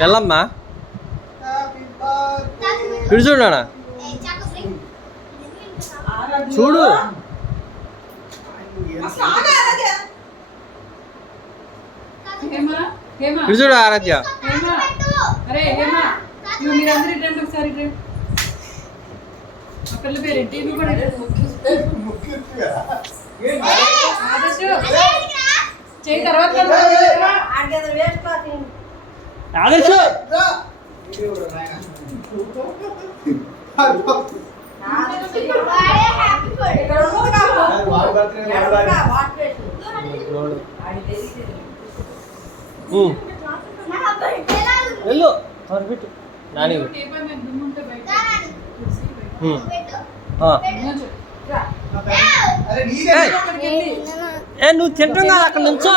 వెళ్ళమ్మా ఇటు చూడనా చూడు ఇటు చూడు ఆరాధ్య ఆదర్శ వెళ్ళు పెట్టు నాని నువ్వు తింటున్నా అక్కడ నుంచో